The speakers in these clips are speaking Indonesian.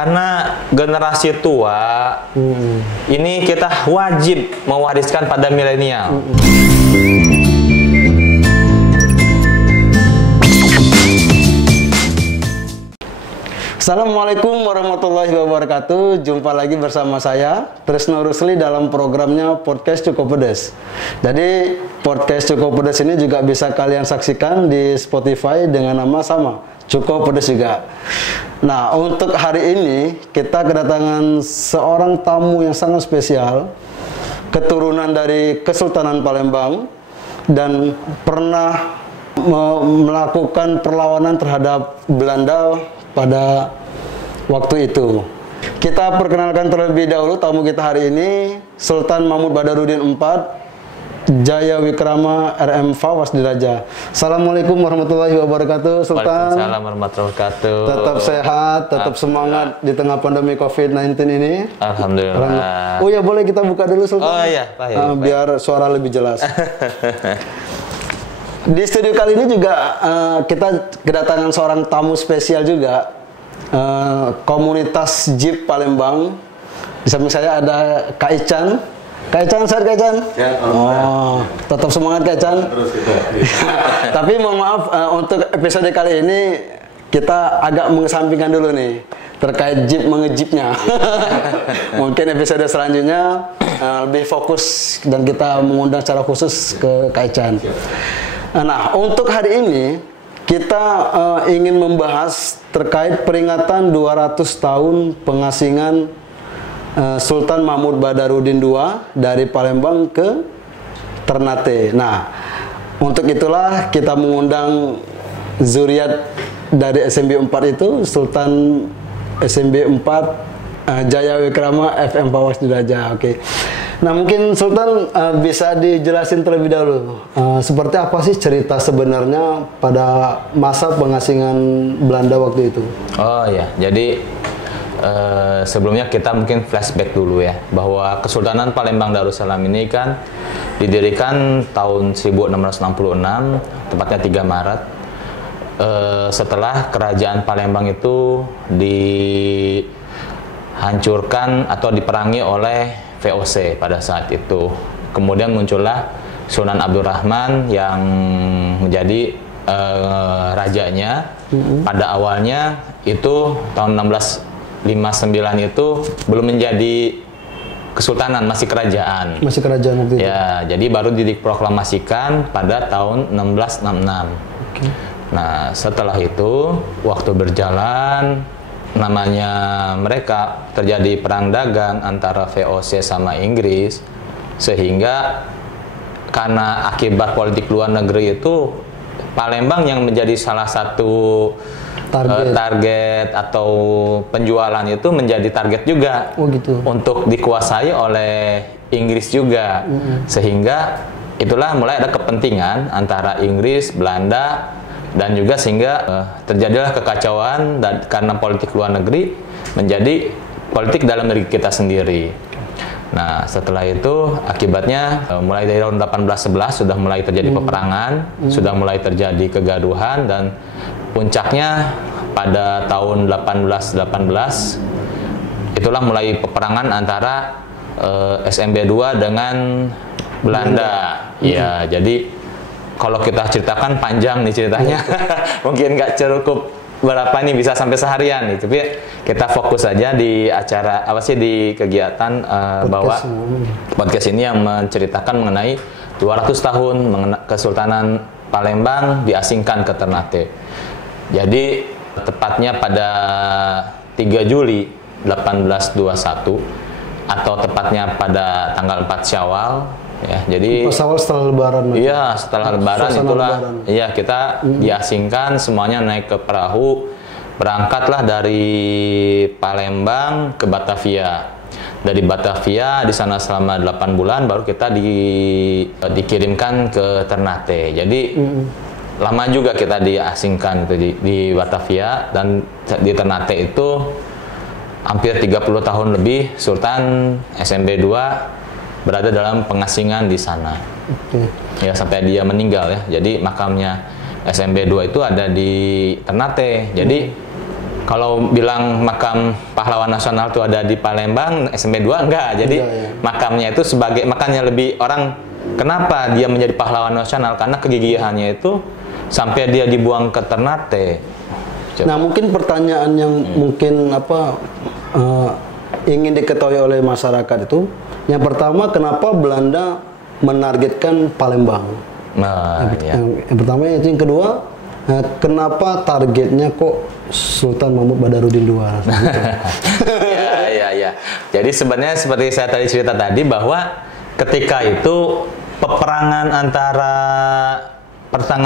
karena generasi tua ini kita wajib mewariskan pada milenial. Assalamualaikum warahmatullahi wabarakatuh. Jumpa lagi bersama saya Tresno Rusli dalam programnya Podcast Cukup Pedes. Jadi Podcast Cukup Pedes ini juga bisa kalian saksikan di Spotify dengan nama sama, Cukup Pedes juga. Nah, untuk hari ini kita kedatangan seorang tamu yang sangat spesial, keturunan dari Kesultanan Palembang dan pernah melakukan perlawanan terhadap Belanda pada waktu itu. Kita perkenalkan terlebih dahulu tamu kita hari ini, Sultan Mahmud Badarudin IV, Jaya Wikrama RM Fawaz Diraja. Assalamualaikum warahmatullahi wabarakatuh, Sultan. Waalaikumsalam warahmatullahi wabarakatuh. Tetap sehat, tetap semangat di tengah pandemi COVID-19 ini. Alhamdulillah. Oh ya, boleh kita buka dulu, Sultan? Oh iya, baik. Biar suara lebih jelas. Di studio kali ini juga kita kedatangan seorang tamu spesial juga, komunitas Jeep Palembang. Di samping saya ada Kak Ican. Kak Ican, sehat Kak Ican? Ya, oh, tetap semangat Kak Ican. Terus kita. Tapi mohon maaf, untuk episode kali ini kita agak mengesampingkan dulu nih terkait Jeep mengejipnya. Mungkin episode selanjutnya lebih fokus dan kita mengundang secara khusus ke Kak Ican. Nah, untuk hari ini kita ingin membahas terkait peringatan 200 tahun pengasingan Sultan Mahmud Badarudin II dari Palembang ke Ternate. Nah, untuk itulah kita mengundang zuriat dari SMB 4 itu, Sultan SMB 4 Jaya Wikrama FM Fawaz Diraja. Oke. Nah, mungkin Sultan bisa dijelasin terlebih dahulu seperti apa sih cerita sebenarnya pada masa pengasingan Belanda waktu itu? Oh ya, jadi sebelumnya kita mungkin flashback dulu ya, bahwa Kesultanan Palembang Darussalam ini kan didirikan tahun 1666, tepatnya 3 Maret, setelah Kerajaan Palembang itu dihancurkan atau diperangi oleh VOC pada saat itu. Kemudian muncullah Sunan Abdurrahman yang menjadi rajanya. Pada awalnya itu tahun 1659 itu belum menjadi kesultanan, masih kerajaan. Masih kerajaan waktu itu. Ya, jadi baru diproklamasikan pada tahun 1666. Oke. Nah, setelah itu waktu berjalan, namanya mereka terjadi perang dagang antara VOC sama Inggris, sehingga karena akibat politik luar negeri itu Palembang yang menjadi salah satu target atau penjualan itu menjadi target juga. Oh gitu. Untuk dikuasai oleh Inggris juga, sehingga itulah mulai ada kepentingan antara Inggris, Belanda, dan juga sehingga terjadilah kekacauan dan karena politik luar negeri menjadi politik dalam negeri kita sendiri. Nah, setelah itu akibatnya mulai dari tahun 1811 sudah mulai terjadi peperangan, sudah mulai terjadi kegaduhan, dan puncaknya pada tahun 1818 itulah mulai peperangan antara SMB 2 dengan Belanda. Ya, jadi kalau kita ceritakan panjang nih ceritanya, mungkin nggak cukup berapa nih, bisa sampai seharian nih. Tapi kita fokus saja di acara apa sih, di kegiatan bahwa podcast ini yang menceritakan mengenai 200 tahun Kesultanan Palembang diasingkan ke Ternate. Jadi tepatnya pada 3 Juli 1821 atau tepatnya pada tanggal 4 Syawal. Ya, jadi pas awal setelah Lebaran. Iya, setelah Lebaran itulah. Iya, kita diasingkan, semuanya naik ke perahu, berangkatlah dari Palembang ke Batavia. Dari Batavia di sana selama 8 bulan, baru kita dikirimkan ke Ternate. Jadi lama juga kita diasingkan itu di Batavia, dan di Ternate itu hampir 30 tahun lebih Sultan SMB 2 berada dalam pengasingan di sana. Ya, sampai dia meninggal ya. Jadi makamnya SMB 2 itu ada di Ternate. Jadi Kalau bilang makam pahlawan nasional itu ada di Palembang, SMP 2 enggak. Jadi makamnya itu sebagai, makanya lebih orang kenapa dia menjadi pahlawan nasional, karena kegigihannya itu sampai dia dibuang ke Ternate. Nah, mungkin pertanyaan yang mungkin ingin diketahui oleh masyarakat itu, yang pertama, kenapa Belanda menargetkan Palembang? Yang pertama itu. Yang kedua, kenapa targetnya kok Sultan Mahmud Badarudin II? Ya. Jadi sebenarnya seperti saya tadi cerita tadi, bahwa ketika itu peperangan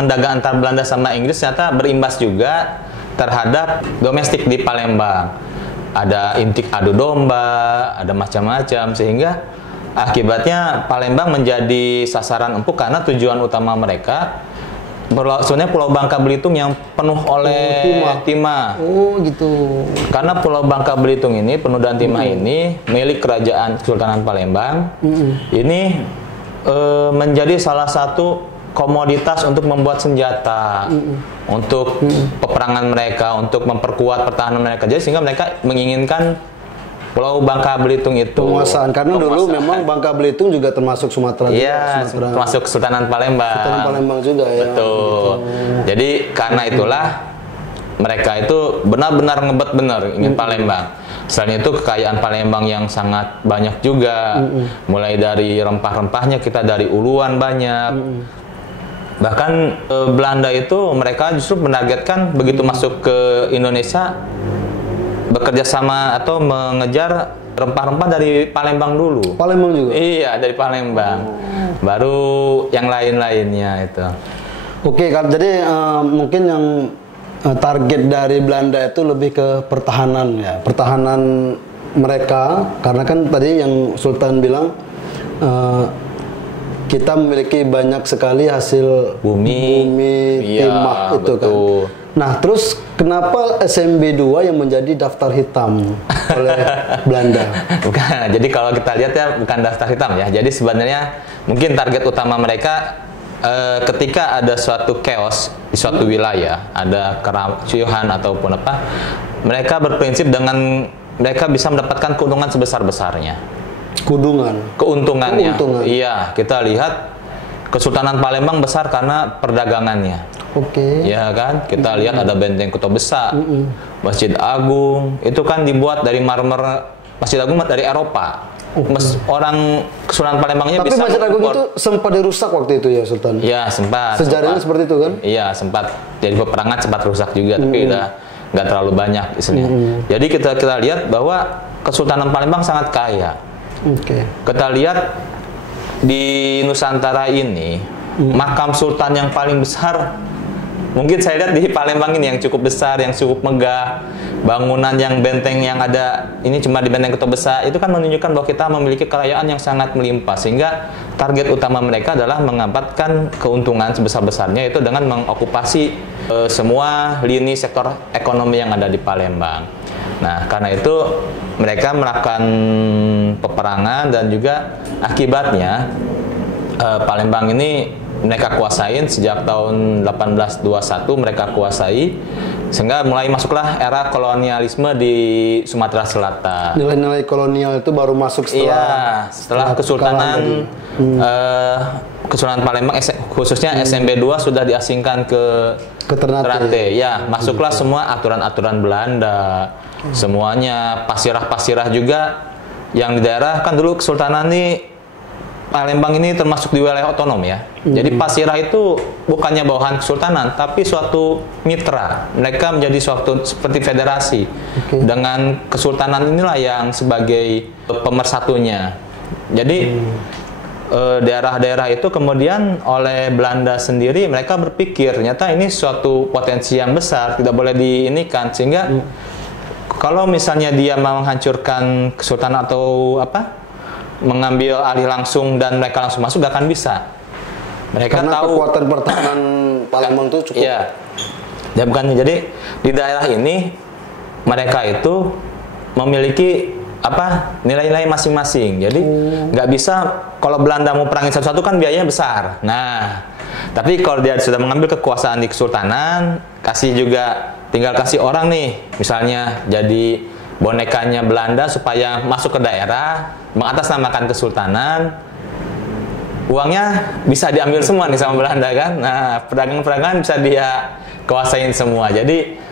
dagang antara Belanda sama Inggris ternyata berimbas juga terhadap domestik di Palembang. Ada intik adu domba, ada macam-macam, sehingga akibatnya Palembang menjadi sasaran empuk karena tujuan utama mereka sebenarnya Pulau Bangka Belitung yang penuh oleh timah. Oh gitu. Karena Pulau Bangka Belitung ini penuh dengan timah ini milik Kerajaan Kesultanan Palembang. Ini menjadi salah satu komoditas untuk membuat senjata, untuk peperangan mereka, untuk memperkuat pertahanan mereka. Jadi sehingga mereka menginginkan Pulau Bangka Belitung itu penguasaan, karena dulu memang Bangka Belitung juga termasuk Sumatera. Iya, termasuk Kesultanan Palembang. Kesultanan Palembang juga ya. Betul. Gitu. Jadi karena itulah mereka itu benar-benar ngebet bener ingin Palembang. Selain itu kekayaan Palembang yang sangat banyak juga. Mulai dari rempah-rempahnya kita dari uluan banyak. Bahkan Belanda itu mereka justru menargetkan begitu masuk ke Indonesia bekerja sama atau mengejar rempah-rempah dari Palembang dulu. Palembang juga? Iya, dari Palembang. Baru yang lain-lainnya itu. Oke, jadi mungkin yang target dari Belanda itu lebih ke pertahanan ya. Pertahanan mereka, karena kan tadi yang Sultan bilang kita memiliki banyak sekali hasil bumi timah itu kan. Nah, terus kenapa SMB 2 yang menjadi daftar hitam oleh Belanda? Bukan. Jadi kalau kita lihat ya bukan daftar hitam ya. Jadi sebenarnya mungkin target utama mereka ketika ada suatu chaos di suatu wilayah, ada keracuhan ataupun apa, mereka berprinsip dengan mereka bisa mendapatkan keuntungan sebesar-besarnya. Keuntungannya. Iya, kita lihat Kesultanan Palembang besar karena perdagangannya. Ya kan, kita lihat ada benteng Kota Besar, Masjid Agung, itu kan dibuat dari marmer. Masjid Agung dari Eropa. Orang Kesultanan Palembangnya tapi bisa. Masjid Agung itu sempat dirusak waktu itu ya, Sultan? Iya, sempat. Sejarahnya seperti itu kan? Iya, sempat. Jadi peperangan sempat rusak juga, tapi udah nggak terlalu banyak istilahnya. Jadi kita lihat bahwa Kesultanan Palembang sangat kaya. Kita lihat di Nusantara ini makam sultan yang paling besar mungkin saya lihat di Palembang ini, yang cukup besar, yang cukup megah, bangunan yang benteng yang ada ini cuma di benteng Kota Besar, itu kan menunjukkan bahwa kita memiliki kekayaan yang sangat melimpah, sehingga target utama mereka adalah mendapatkan keuntungan sebesar-besarnya itu dengan mengokupasi semua lini sektor ekonomi yang ada di Palembang. Nah, karena itu mereka melakukan peperangan dan juga akibatnya Palembang ini mereka kuasain sejak tahun 1821, mereka kuasai sehingga mulai masuklah era kolonialisme di Sumatera Selatan. Nilai-nilai kolonial itu baru masuk setelah Kesultanan Kesultanan Palembang, khususnya SMB 2 sudah diasingkan ke Ternate. Ya, masuklah semua aturan-aturan Belanda. Semuanya pasirah-pasirah juga yang di daerah kan dulu Kesultanan ini Palembang ini termasuk di wilayah otonom ya. Jadi pasirah itu bukannya bawahan kesultanan, tapi suatu mitra. Mereka menjadi suatu seperti federasi. Dengan kesultanan inilah yang sebagai pemersatunya. Jadi daerah-daerah itu kemudian oleh Belanda sendiri mereka berpikir ternyata ini suatu potensi yang besar, tidak boleh diinikan, sehingga kalau misalnya dia mau menghancurkan kesultanan atau apa, mengambil alih langsung dan mereka langsung masuk, gak akan bisa. Mereka karena tahu kekuatan pertahanan Palembang itu cukup. Iya. Ya bukan. Jadi di daerah ini mereka itu memiliki apa nilai-nilai masing-masing. Jadi nggak bisa kalau Belanda mau perangin satu-satu kan biayanya besar. Nah, tapi kalau dia sudah mengambil kekuasaan di kesultanan, kasih juga tinggal kasih orang nih, misalnya jadi bonekanya Belanda supaya masuk ke daerah, mengatasnamakan kesultanan, uangnya bisa diambil semua nih sama Belanda kan. Nah, pedagang-pedagang bisa dia kuasain semua. Jadi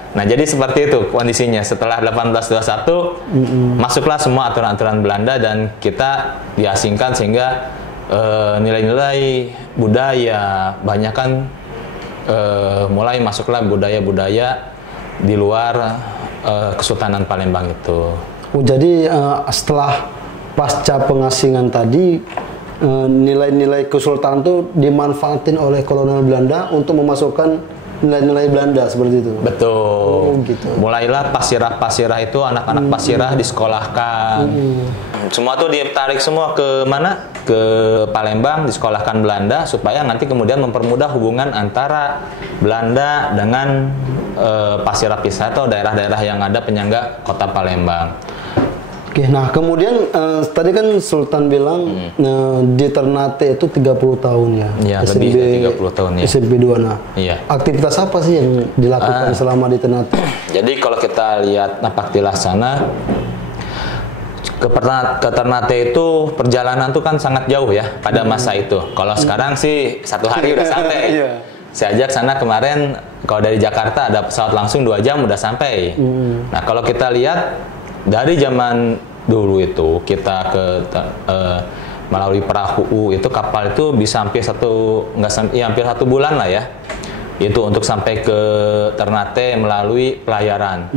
seperti itu kondisinya. Setelah 1821 masuklah semua aturan-aturan Belanda dan kita diasingkan sehingga nilai-nilai budaya banyak kan mulai masuklah budaya-budaya di luar Kesultanan Palembang itu. Jadi setelah pasca pengasingan tadi nilai-nilai kesultanan itu dimanfaatin oleh kolonial Belanda untuk memasukkan nilai-nilai Belanda seperti itu. Betul. Oh, gitu. Mulailah pasirah-pasirah itu anak-anak pasirah disekolahkan. Semua tuh ditarik semua ke mana? Ke Palembang, disekolahkan Belanda supaya nanti kemudian mempermudah hubungan antara Belanda dengan pasirah-pasirah atau daerah-daerah yang ada penyangga kota Palembang. Oke, nah kemudian tadi kan Sultan bilang di Ternate itu 30 tahun ya. Iya, lebih dari 30 tahun ya. SMP 2. Nah, iya. Aktivitas apa sih yang dilakukan selama di Ternate? Jadi kalau kita lihat Napaktilasana ke Ternate itu perjalanan tuh kan sangat jauh ya pada masa itu. Kalau sekarang sih 1 hari udah sampai. Iya. Saya ajak sana kemarin, kalau dari Jakarta ada pesawat langsung 2 jam udah sampai. Nah kalau kita lihat dari zaman dulu itu kita melalui perahu itu kapal itu bisa hampir hampir 1 bulan lah ya. Itu untuk sampai ke Ternate melalui pelayaran.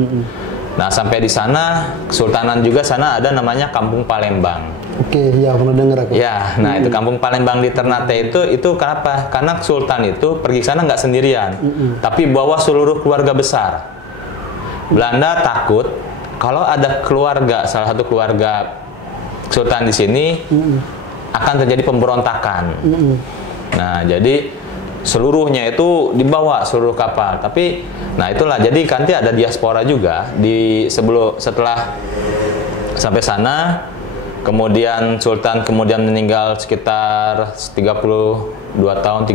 Nah sampai di sana Kesultanan juga sana ada namanya Kampung Palembang. Oke, ya pernah dengar aku. Ya, nah itu Kampung Palembang di Ternate itu kenapa? Karena Sultan itu pergi sana nggak sendirian, tapi bawa seluruh keluarga besar. Belanda takut kalau ada keluarga, salah satu keluarga Sultan di sini akan terjadi pemberontakan. Nah, jadi seluruhnya itu dibawa seluruh kapal. Tapi, nah itulah. Jadi nanti ada diaspora juga setelah sampai sana. Kemudian Sultan meninggal sekitar 30 tahun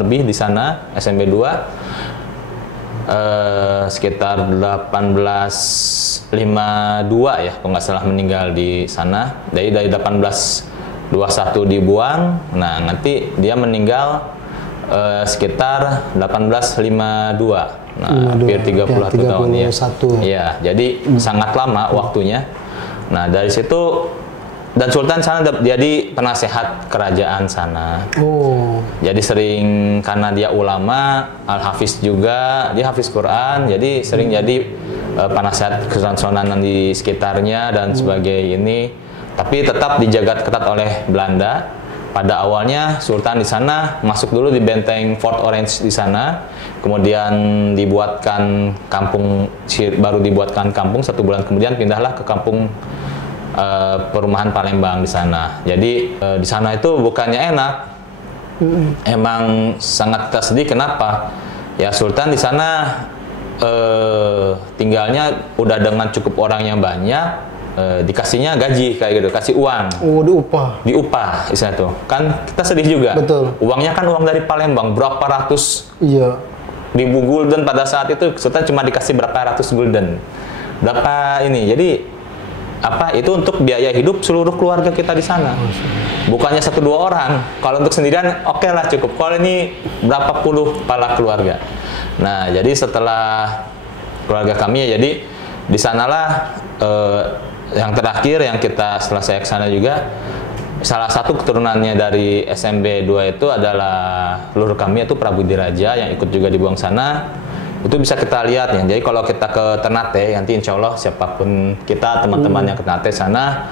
lebih di sana, SMP 2. Sekitar 1852 ya, kalau nggak salah meninggal di sana. Dari 1821 dibuang. Nah, nanti dia meninggal sekitar 1852. Nah, hampir 31 tahun ya. Iya, jadi sangat lama waktunya. Nah, dari situ dan Sultan sana jadi penasehat kerajaan sana. Oh. Jadi sering, karena dia ulama, al-hafiz juga, dia hafiz Quran, jadi sering jadi penasehat kesultanan di sekitarnya dan sebagai ini. Tapi tetap dijaga ketat oleh Belanda. Pada awalnya Sultan di sana masuk dulu di benteng Fort Orange di sana, kemudian baru dibuatkan kampung. 1 bulan kemudian pindahlah ke kampung perumahan Palembang di sana. Jadi di sana itu bukannya enak, emang sangat tersedih. Kenapa? Ya Sultan di sana tinggalnya udah dengan cukup orang yang banyak, dikasihnya gaji kayak gitu, kasih uang. Oh, diupah di sana tuh. Kan kita sedih juga. Betul. Uangnya kan uang dari Palembang, berapa ratus ribu gulden pada saat itu. Sultan cuma dikasih berapa ratus gulden. Berapa ini? Jadi itu untuk biaya hidup seluruh keluarga kita di sana. Bukannya 1-2 orang. Kalau untuk sendirian oke lah cukup. Kalau ini berapa puluh kepala keluarga. Nah, jadi setelah keluarga kami ya, jadi di sanalah yang terakhir yang kita, setelah saya ke sana juga, salah satu keturunannya dari SMB 2 itu adalah leluhur kami, yaitu Prabu Diraja yang ikut juga dibuang sana. Itu bisa kita lihat ya. Jadi kalau kita ke Ternate, nanti insya Allah siapapun kita, teman-teman yang ke Ternate sana,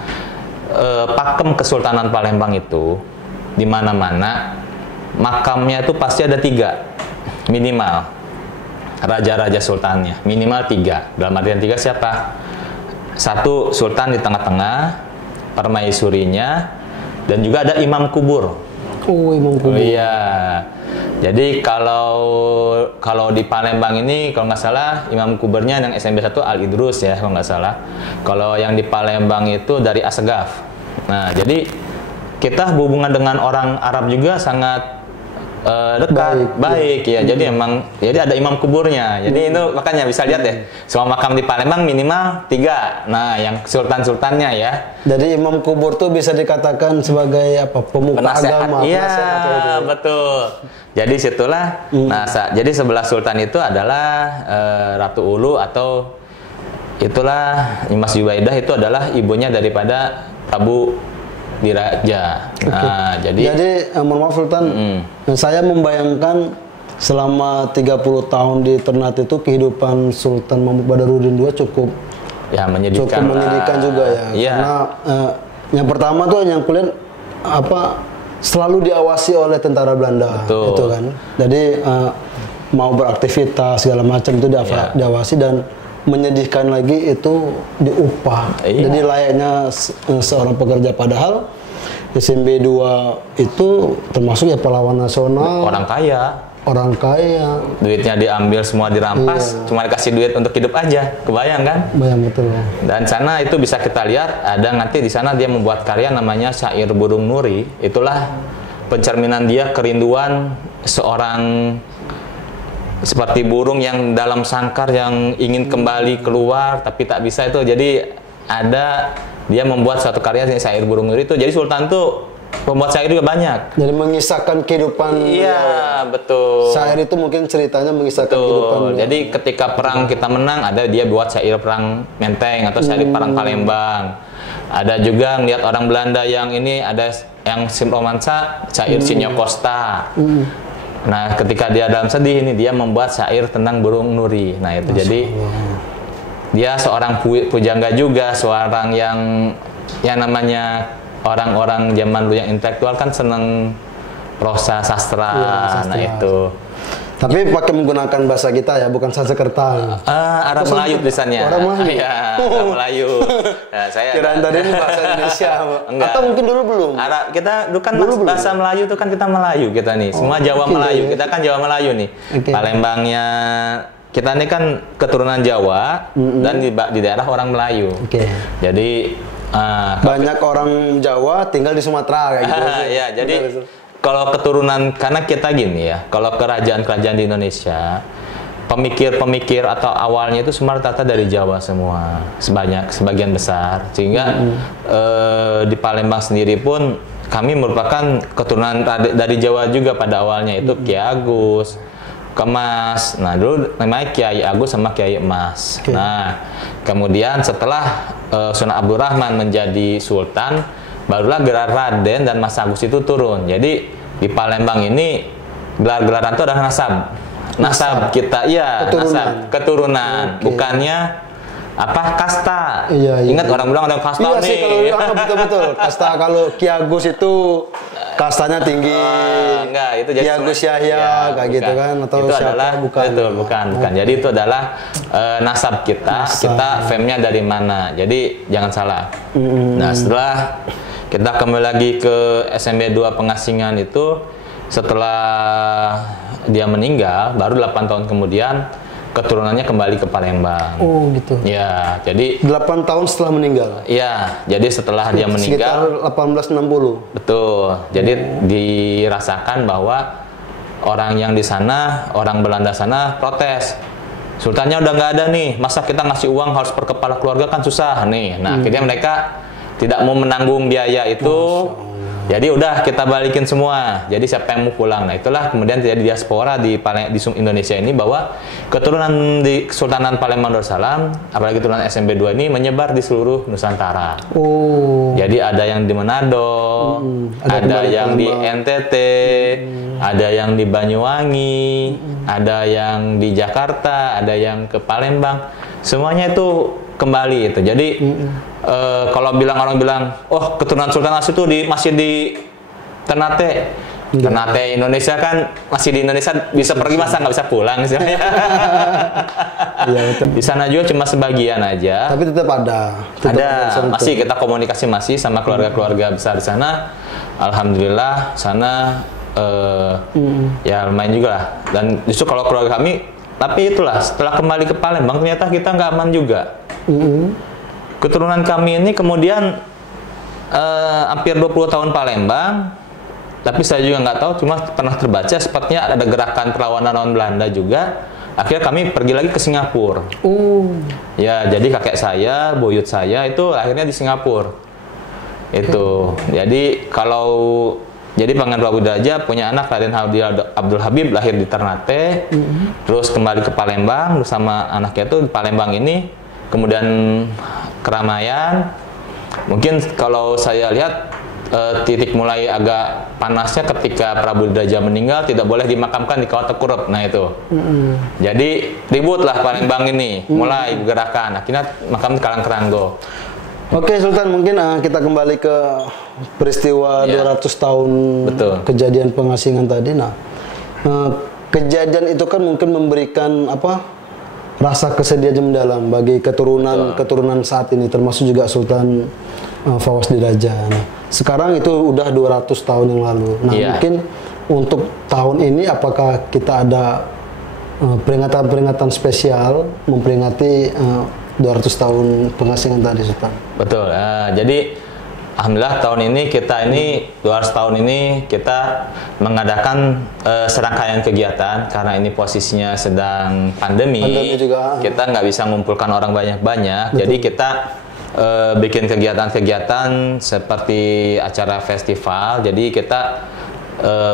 pakem Kesultanan Palembang itu di mana-mana makamnya itu pasti ada 3 minimal, raja-raja sultannya minimal 3. Dalam artian 3 siapa? 1 sultan di tengah-tengah, permaisurinya, dan juga ada imam kubur. Oh, imam kubur. Iya. Jadi kalau di Palembang ini kalau nggak salah imam kuburnya yang SMB 1 Al Idrus ya kalau nggak salah. Kalau yang di Palembang itu dari Assegaf. Nah, jadi kita hubungan dengan orang Arab juga sangat dekat, baik ya. Jadi emang, jadi ada imam kuburnya. Jadi itu makanya bisa lihat deh, semua makam di Palembang minimal 3. Nah, yang sultan-sultannya ya. Jadi imam kubur tuh bisa dikatakan sebagai apa? Pemuka agama. Iya, betul. Jadi situlah. Nah, jadi sebelah sultan itu adalah Ratu Ulu atau itulah Mas Jubaidah itu adalah ibunya daripada Prabu Diraja. Nah, jadi mohon maaf Sultan, saya membayangkan selama 30 tahun di Ternate itu kehidupan Sultan Mahmud Badarudin II cukup menyedihkan juga ya. Iya. Karena yang pertama tuh yang kulihat selalu diawasi oleh tentara Belanda. Betul. Itu kan. Jadi mau beraktivitas segala macam itu diawasi dan menyedihkan lagi itu diupah. Iya. Jadi layaknya seorang pekerja, padahal SMB 2 itu termasuk ya pahlawan nasional, orang kaya, duitnya diambil semua dirampas, cuma dikasih duit untuk hidup aja, kebayang kan? Bayang betul. Dan sana itu bisa kita lihat ada nanti di sana dia membuat karya namanya Syair Burung Nuri. Itulah pencerminan dia kerinduan seorang seperti burung yang dalam sangkar yang ingin kembali keluar tapi tak bisa itu. Jadi ada dia membuat suatu karya yang Syair Burung Nuri itu. Jadi Sultan tuh pembuat syair juga banyak. Jadi mengisahkan kehidupan. Iya, betul. Syair itu mungkin ceritanya mengisahkan kehidupan. Jadi ketika perang kita menang ada dia buat syair perang Menteng atau syair perang Palembang. Ada juga ngeliat orang Belanda yang ini ada yang romansa syair Sinyo Costa. Nah, ketika dia dalam sedih ini dia membuat syair tentang burung nuri. Nah, itu jadi dia seorang pujangga juga, seorang yang namanya orang-orang zaman dulu yang intelektual kan seneng prosa sastra. Nah, itu. Tapi pakai menggunakan bahasa kita ya, bukan Sanskerta. Arab Melayu tulisannya. Arab Melayu. Iya, Arab Melayu. Nah, saya kirain tadi ini bahasa Indonesia. Enggak. Atau mungkin dulu belum. Arab kita bukan bahasa Melayu itu kan kita Melayu kita nih. Semua Jawa Melayu. Kita kan Jawa Melayu nih. Palembangnya kita ini kan keturunan Jawa dan di daerah orang Melayu. Jadi banyak orang Jawa tinggal di Sumatera kayak gitu. Iya, jadi kalau keturunan, karena kita gini ya, kalau kerajaan-kerajaan di Indonesia, pemikir-pemikir atau awalnya itu semua rata-rata dari Jawa semua, sebagian besar, sehingga di Palembang sendiri pun kami merupakan keturunan dari Jawa juga pada awalnya, itu Ki Agus, Kemas. Nah, dulu namanya Kiai Agus sama Kiai Emas. Nah, kemudian setelah Sunan Abdurrahman menjadi sultan, barulah gelar Raden dan Mas Agus itu turun. Jadi di Palembang ini gelar-gelaran itu adalah nasab kita, iya, keturunan, bukannya kasta. Ingat orang bilang ada kasta nih. Iya sih, betul-betul kasta. Kalau Ki Agus itu kastanya tinggi. Enggak, itu jadi Ki Agus Yahya kayak gitu kan, atau itu siapa? adalah bukan. Jadi itu adalah nasab kita. Kita famnya dari mana. Jadi jangan salah. Nah, setelah kita kembali lagi ke SMB 2 Pengasingan itu, setelah dia meninggal, baru 8 tahun kemudian keturunannya kembali ke Palembang. Oh gitu. Ya, jadi 8 tahun setelah meninggal. Iya, jadi setelah dia meninggal sekitar 1860. Betul. Jadi dirasakan bahwa orang yang di sana, orang Belanda sana protes. Sultannya udah nggak ada nih, masa kita ngasih uang harus per kepala keluarga kan susah nih. Nah, akhirnya mereka tidak mau menanggung biaya itu. Jadi udah kita balikin semua. Jadi siapa yang mau pulang? Nah, itulah kemudian terjadi diaspora di Indonesia ini, bahwa keturunan di Kesultanan Palembang Darussalam, apalagi keturunan SMB 2 ini menyebar di seluruh Nusantara. Jadi ada yang di Manado, ada yang di NTT, ada yang di Banyuwangi, ada yang di Jakarta, ada yang ke Palembang. Semuanya itu kembali itu. Jadi kalau orang bilang, oh keturunan Sultan Asyik itu masih di Ternate. Ternate Indonesia kan masih di Indonesia, bisa pergi masa nggak bisa pulang sih. Di sana juga cuma sebagian aja. Tapi tetap ada. Masih kita komunikasi sama keluarga-keluarga besar di sana. Alhamdulillah sana ya lumayan juga lah. Dan justru kalau keluarga kami, tapi itulah setelah kembali ke Palembang ternyata kita nggak aman juga. Keturunan kami ini kemudian hampir 20 tahun Palembang, tapi saya juga nggak tahu, cuma pernah terbaca sepertinya ada gerakan perlawanan lawan Belanda juga. Akhirnya kami pergi lagi ke Singapura. Ya, jadi kakek saya, buyut saya itu akhirnya di Singapura. Itu. Jadi Pangeran Prabudiradja punya anak Raden Abdul Habib, lahir di Ternate, terus kembali ke Palembang bersama anaknya itu di Palembang ini, kemudian keramaian. Mungkin kalau saya lihat titik mulai agak panasnya ketika Prabudiradja meninggal, tidak boleh dimakamkan di Kawah Tekurup. Nah itu. Jadi ribut lah Palembang ini, mulai gerakan. Akhirnya makam di Karangkeranggo. Oke Sultan, mungkin kita kembali ke peristiwa 200 tahun kejadian pengasingan tadi. Nah, kejadian itu kan mungkin memberikan rasa kesedihan yang mendalam bagi keturunan saat ini, termasuk juga Sultan Fawaz Diraja. Nah, sekarang itu udah 200 tahun yang lalu. Nah, mungkin untuk tahun ini apakah kita ada peringatan-peringatan spesial memperingati 200 tahun pengasingan tadi, Sultan? Betul. Jadi alhamdulillah tahun ini 200 tahun ini kita mengadakan serangkaian kegiatan karena ini posisinya sedang pandemi juga. Kita nggak bisa mengumpulkan orang banyak-banyak. Jadi kita bikin kegiatan-kegiatan seperti acara festival. Jadi kita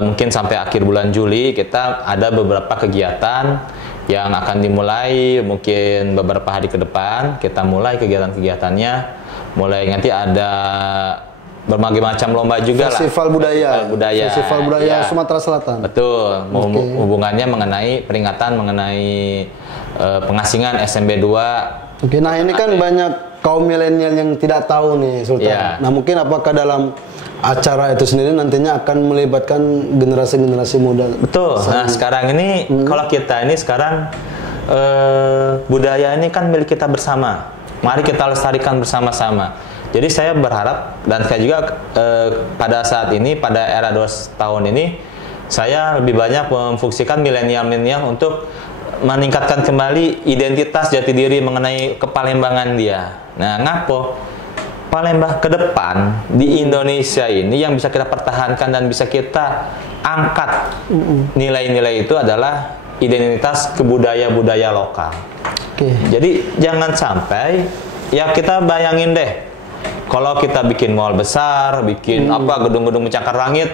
mungkin sampai akhir bulan Juli kita ada beberapa kegiatan yang akan dimulai mungkin beberapa hari ke depan. Kita mulai kegiatan-kegiatannya, mulai nanti ada berbagai macam lomba juga Festival budaya Sumatera Selatan. Betul. Hubungannya mengenai pengasingan SMB 2. Oke, nah ini kan banyak kaum milenial yang tidak tahu nih, Sultan. Nah, mungkin apakah dalam acara itu sendiri nantinya akan melibatkan generasi-generasi muda? Betul. Nah, sekarang ini kalau kita ini sekarang budaya ini kan milik kita bersama. Mari kita lestarikan bersama-sama. Jadi saya berharap dan saya juga pada saat ini, pada era 2 tahun ini, saya lebih banyak memfungsikan milenial-milenial untuk meningkatkan kembali identitas jati diri mengenai kepalembangan dia. Nah, ngapo? Palembang ke depan di Indonesia ini yang bisa kita pertahankan dan bisa kita angkat nilai-nilai itu adalah identitas budaya lokal. Jadi jangan sampai, ya kita bayangin deh, kalau kita bikin mall besar, bikin gedung-gedung mencakar langit,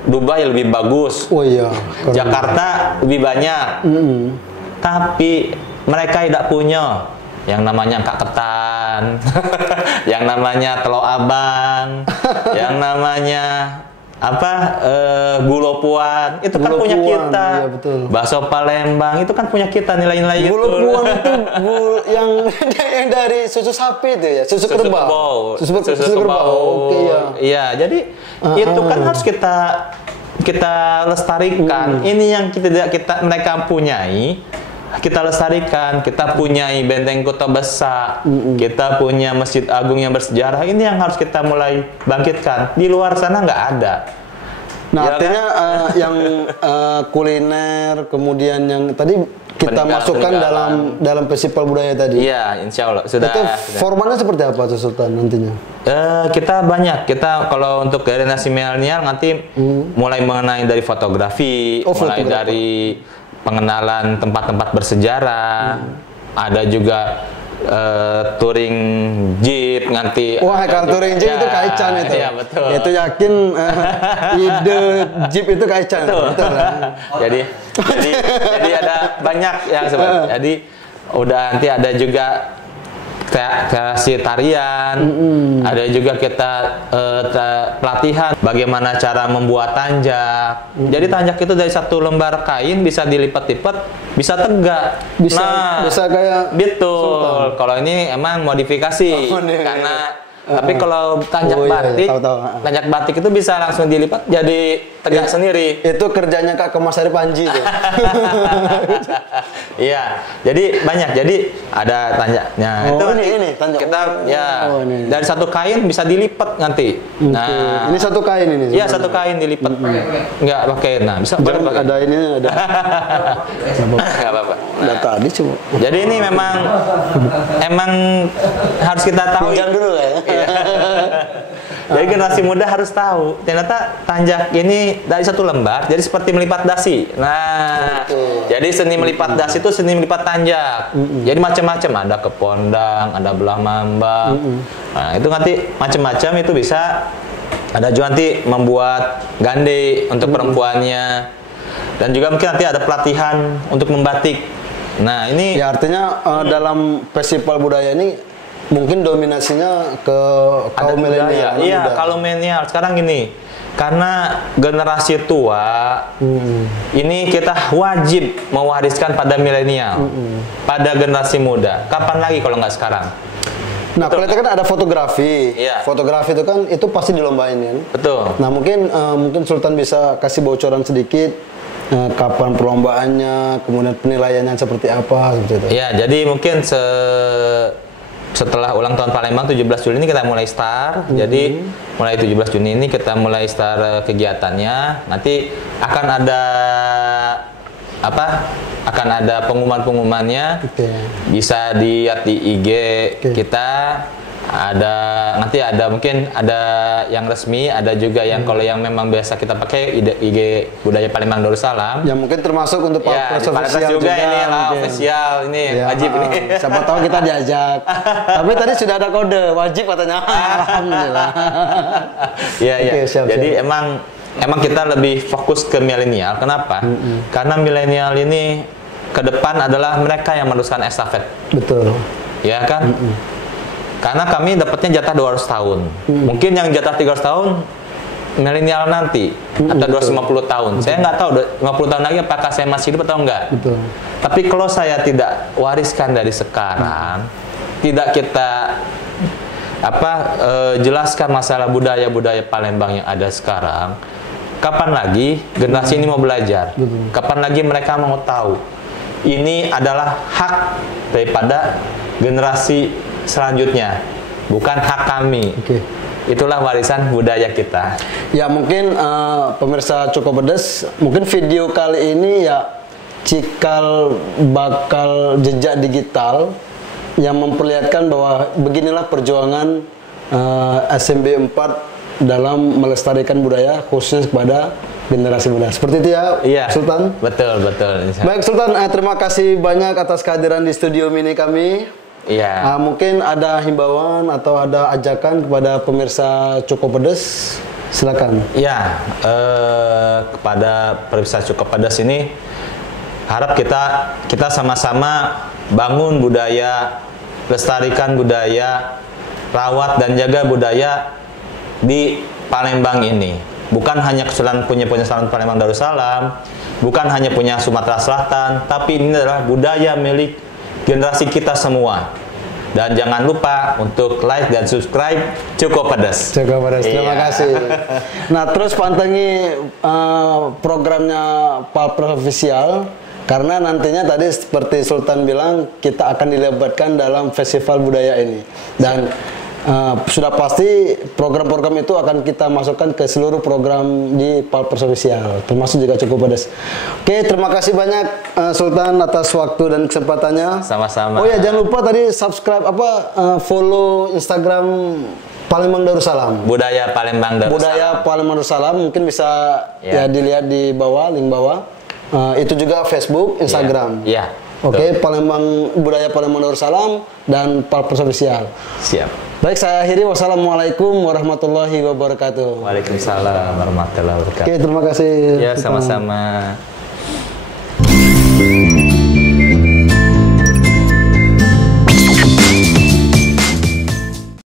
Dubai lebih bagus, Jakarta lebih banyak, tapi mereka tidak punya yang namanya Kak Ketan, yang namanya Telo Abang, yang namanya Gulopuan, itu kan punya kita. Iya, Bakso Palembang itu kan punya kita, nilai-nilai itu. Gulopuan itu yang dari susu sapi itu ya, susu kerbau. Susu kerbau. Oke, ya. Iya, jadi itu kan harus kita lestarikan. Ini yang mereka punyai. Kita lestarikan, kita punyai Benteng Kota Besar, kita punya Masjid Agung yang bersejarah. Ini yang harus kita mulai bangkitkan. Di luar sana nggak ada. Nah, ya, artinya kan? Yang kuliner, kemudian yang tadi kita masukkan dalam festival budaya tadi. Iya, insya Allah sudah. Itu formatnya seperti apa, Sultan, nantinya? Kita banyak. Kita kalau untuk generasi milenial nanti mulai mengenai dari fotografi, mulai dari pengenalan tempat-tempat bersejarah, ada juga touring jeep nanti. Wah, kalau touring jeep itu Kaican itu. Iya, betul. Itu yakin ide jeep itu Kaican. Betul. Jadi ada banyak yang seperti. Jadi udah nanti ada juga kreasi tarian, ada juga kita pelatihan bagaimana cara membuat tanjak. Jadi tanjak itu dari satu lembar kain bisa dilipat-lipat, bisa tegak. Bisa kayak betul. Kalau ini emang modifikasi karena tapi kalau tanjak batik itu bisa langsung dilipat jadi tegak sendiri. Itu kerjanya Kak Kemas Hari Panji itu. Iya, jadi banyak. Jadi ada tanjaknya. Itu ini tanjak. Kita dari satu kain bisa dilipat nanti. Nah, ini satu kain ini. Iya, satu kain dilipat. Enggak pakai. Nah, bisa pakai. Ada ini ada. Enggak apa-apa. Nah, tadi coba. Jadi ini emang harus kita tahu. Pinjam dulu ya. Jadi generasi muda harus tahu. Ternyata tanjak ini dari satu lembar, jadi seperti melipat dasi. Nah, jadi seni melipat dasi itu seni melipat tanjak. Jadi macam-macam, ada kepondang, ada belah mambang. Nah, itu nanti macam-macam itu bisa. Ada juga nanti membuat gande untuk perempuannya. Dan juga mungkin nanti ada pelatihan untuk membatik. Nah, ini ya artinya dalam festival budaya ini mungkin dominasinya ke kaum milenial. Iya, kalau milenial sekarang gini. Karena generasi tua ini kita wajib mewariskan pada milenial, pada generasi muda. Kapan lagi kalau nggak sekarang? Nah, kalau itu kan ada fotografi. Iya. Fotografi itu kan itu pasti dilombain kan. Betul. Nah, mungkin Sultan bisa kasih bocoran sedikit kapan perlombaannya, kemudian penilaiannya seperti apa seperti itu. Ya, jadi mungkin setelah ulang tahun Palembang 17 Juli ini kita mulai start. Jadi mulai 17 Juni ini kita mulai start kegiatannya. Nanti akan ada akan ada pengumuman-pengumumannya. Bisa dilihat di IG kita. Nanti ada mungkin ada yang resmi, ada juga yang kalau yang memang biasa kita pakai IG Budaya Palembang Darussalam. Ya mungkin termasuk untuk ya, official juga ini lah official ini ya, wajib ini. Siapa tahu kita diajak. Tapi tadi sudah ada kode wajib katanya. Alhamdulillah. Iya iya. Jadi emang kita lebih fokus ke milenial. Kenapa? Karena milenial ini ke depan adalah mereka yang meneruskan estafet. Betul. Ya kan? Karena kami dapatnya jatah 200 tahun. Mungkin yang jatah 300 tahun milenial nanti atau 250 tahun. Saya nggak tahu 50 tahun lagi apakah saya masih hidup atau enggak. Betul. Tapi kalau saya tidak wariskan dari sekarang, tidak kita jelaskan masalah budaya-budaya Palembang yang ada sekarang, kapan lagi generasi ini mau belajar? Kapan lagi mereka mau tahu? Ini adalah hak daripada generasi selanjutnya, bukan hak kami. Itulah warisan budaya kita. Ya mungkin pemirsa Cukup Pedes, mungkin video kali ini ya cikal bakal jejak digital yang memperlihatkan bahwa beginilah perjuangan SMB 4 dalam melestarikan budaya khususnya kepada generasi muda. Seperti itu ya, iya, Sultan? Betul. Baik Sultan, terima kasih banyak atas kehadiran di studio mini kami. Iya. Mungkin ada himbauan atau ada ajakan kepada pemirsa Cukup Pedes, silakan. Iya, kepada pemirsa Cukup Pedes ini harap kita sama-sama bangun budaya, lestarikan budaya, rawat dan jaga budaya di Palembang ini. Bukan hanya punya Palembang Darussalam, bukan hanya punya Sumatera Selatan, tapi ini adalah budaya milik generasi kita semua. Dan jangan lupa untuk like dan subscribe Cukup Pedes. Cukup Pedes, terima kasih. Nah, terus pantengi programnya Palpres Official, karena nantinya tadi seperti Sultan bilang, kita akan dilibatkan dalam festival budaya ini. Dan sudah pasti program-program itu akan kita masukkan ke seluruh program di Palpres Official, termasuk juga Cukup Pedes. Oke, terima kasih banyak Sultan atas waktu dan kesempatannya. Sama-sama. Oh ya, jangan lupa tadi subscribe follow Instagram Palembang Darussalam. Budaya Palembang Darussalam. Budaya Palembang Darussalam, mungkin bisa ya dilihat di bawah, link bawah. Itu juga Facebook, Instagram. Iya. Oke, Budaya Palembang Darussalam dan Palpres Official. Siap. Baik, saya akhiri. Wassalamualaikum warahmatullahi wabarakatuh. Waalaikumsalam warahmatullahi wabarakatuh. Oke, terima kasih. Ya, sama-sama.